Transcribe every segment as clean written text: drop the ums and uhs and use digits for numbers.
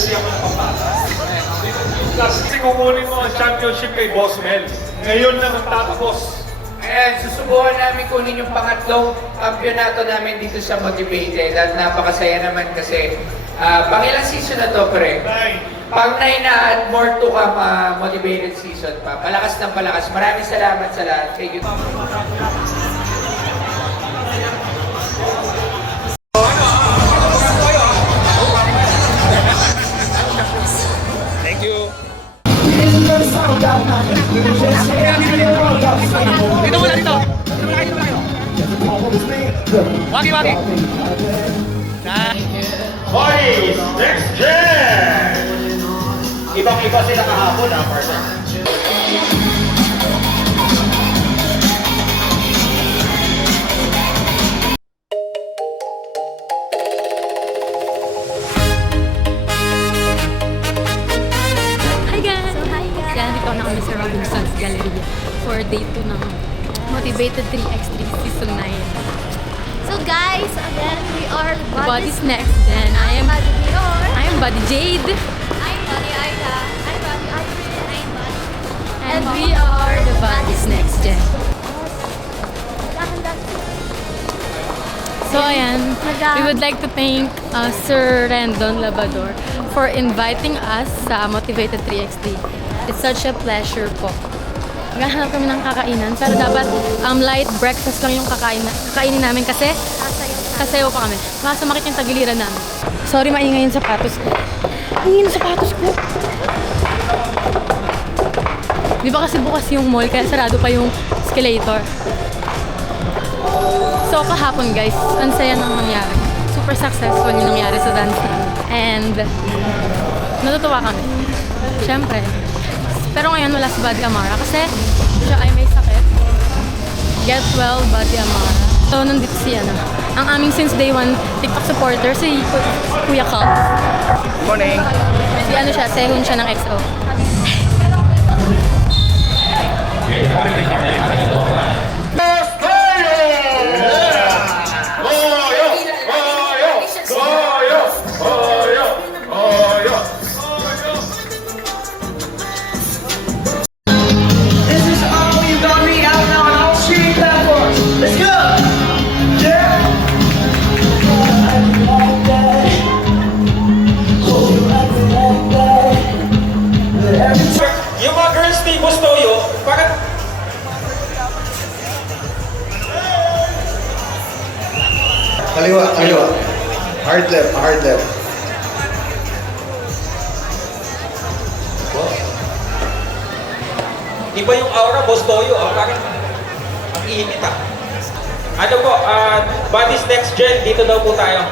jersey ako ng pambata. Kasi kukunin mo ang championship kay Boss Mel. Ngayon lang ang tatapos. Ayan, susubukan namin kunin yung pangatlong kampyonato namin dito sa Motivated at napakasaya naman kasi pangilang season na to, pre? Pang 9 na at more to come Motivated season pa. Palakas ng palakas. Maraming salamat sa lahat. Thank you. Thank you. Dito muna, dito. Wagi, wagi. Boys, next gen! Ibang-iba sila kahapon, partner. Dito na kami sa Robinson's Galleria for day 2 ng Motivated 3x3 Season 9. So guys, again, we are The Body's Next Gen. I am Body Jade. I'm Body Aida. I'm Body Irene. I'm Body. And we are the Body's Next Gen. So ayan, we would like to thank Sir Rendon Labador for inviting us sa Motivated 3x3. It's such a pleasure po. Maghahanap kami ng kakainan, pero dapat light breakfast lang yung kakainin namin kasi kasayaw pa kami. Baka sumakit yung tagiliran namin. Sorry, maingay yung sapatos ko. Ingay yung sapatos ko. Di ba kasi bukas yung mall, kaya sarado pa yung escalator. So kahapon guys, ang saya nang nangyari. Super successful yung nangyari sa dance namin. And natutuwa kami. Siyempre. Pero ngayon wala si Buddy Amara kasi siya ay may sakit. Get well, Buddy Amara. So nandito si ang aming since day 1 TikTok supporter, si Kuya Kal. Morning. Si siya, sehun siya ng XO. Yung mga girls ni Bustoyo, bakit? Kaliwa, kaliwa. Hard left, hard left. Iba yung aura, Boss Toyo, bakit? Ang init Ano po, Body's Next Gen, dito daw po tayo.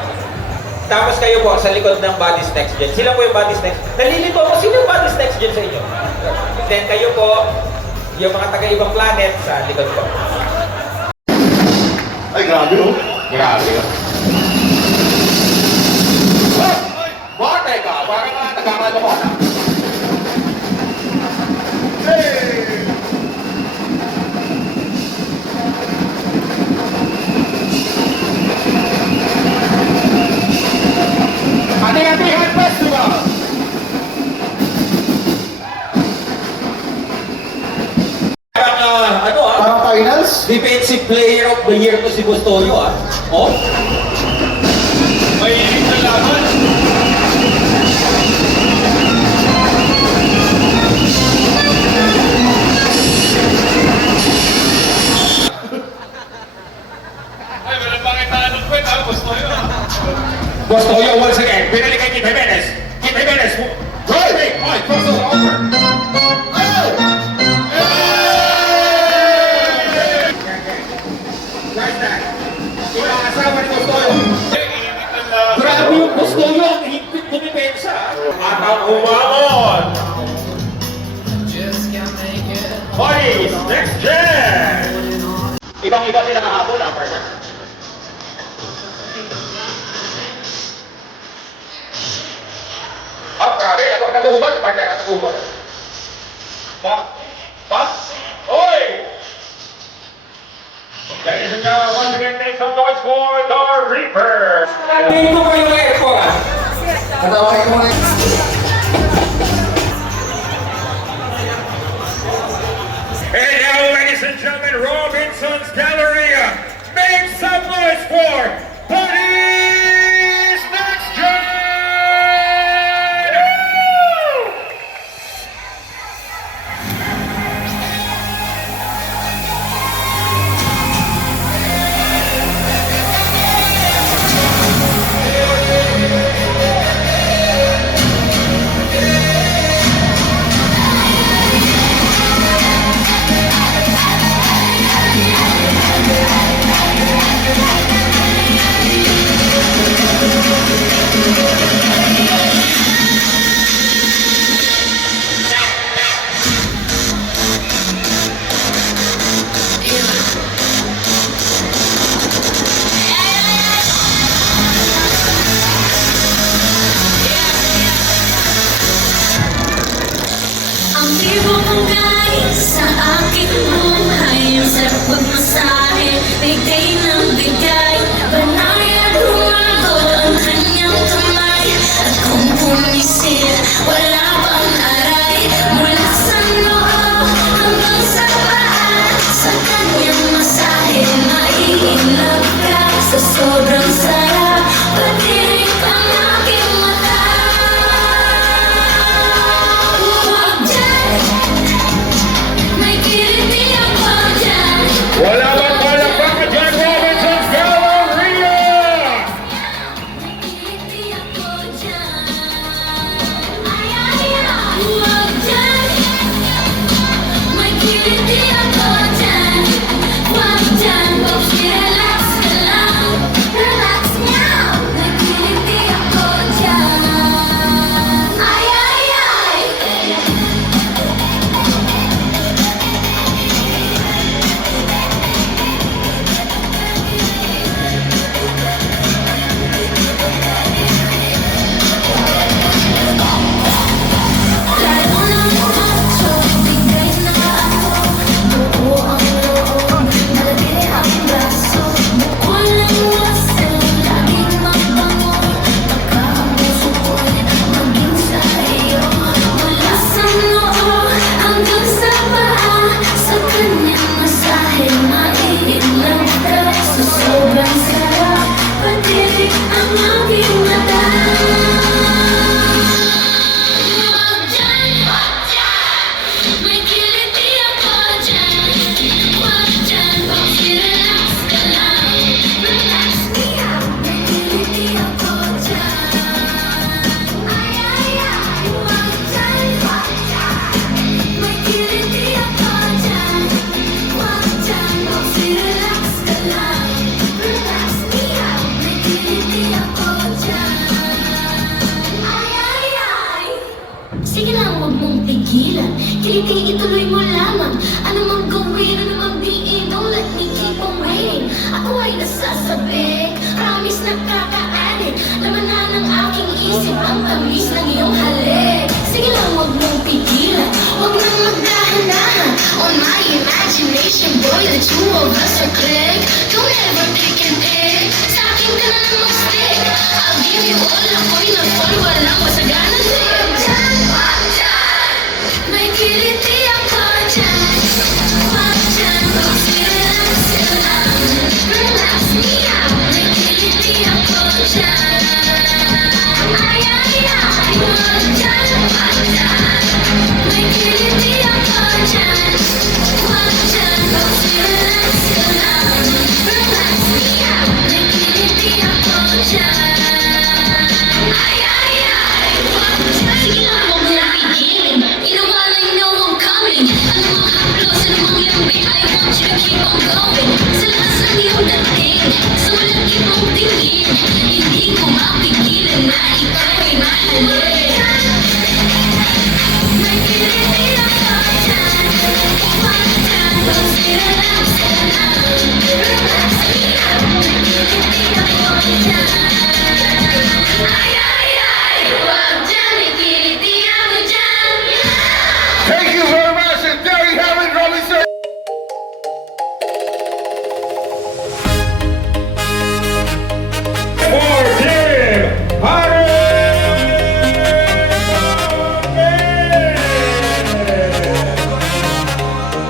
Tapos kayo po, sa likod ng Body's Next Gen. Sila po yung Body's Next. Nalilito ako, sino yung Body's Next Gen sa inyo? Then kayo po, yung mga taga-ibang planet sa likod ko. Ay, grabe oh. Grabe yun. Bakit teka? Bakit nga nagkamano ko na? Hati-hatihan festival! Parang finals? Defensive Player of the Year to si Bustoyo Oh? May ilig na laban. Ay, wala pakitaan ng kwet, Bustoyo. Bustoyo once again, pinali kay Kit Jimenez. Kit Jimenez, right, right, crosses over. Grabe yung Bustoyo, ang higpit dumipensa. At ang umamon. Boys, next gen! Ibang-iba sila kahapon, partner. Grabe, ako nag-uubad, partner, nag-uubad. Oi! Ladies and gentlemen, once again, make some noise for the Reaper! Dito kayo ngayon po Katawain ko muna. Sa sobrang sarap, patirik ang aking mata. Huwag dyan, may kiliti ako dyan. Wala bang palakpak ka dyan, Robinson Galleria! May kiliti ako dyan. Ay, ay, ay. Huwag dyan, may kiliti ako dyan. Huwag dyan, Bobsy, relax ka lang. Relax now, may kiliti ako dyan. Ay, ay, ay. Lalo ng macho, bigay na ako. Buo ang loob, malagay ang braso. Bukol ng waso, laging mabango. Baka ang puso ko'y maging sa iyo. Mula sa noo hanggang sa paa, sa kanyang masahe maiilang ka. Sa sobrang sarap, patirik ang aking mata. Huwag dyan, may kiliti ako dyan. Huwag dyan, Bobsy, relax ka lang. Relax me out, may kiliti ako dyan. Ay, ay, ay. Huwag dyan, may kiliti ako dyan. Huwag dyan, Bobsy, relax ka lang. Relax me out, may kiliti ako dyan. Ay, ay, ay. Sige lang, huwag mong pigilan. Kiliti, ituloy mo lamang. Ano mang gawin, ano mang diin, don't let me keep on waiting. Ako ay nasasabik, promise na kakaanit. Laman na ng aking isip ang tamis ng iyong halik. Sige lang, huwag mong pigilan. Huwag nang magdahan-dahan. On my imagination, boy, the two of us are click.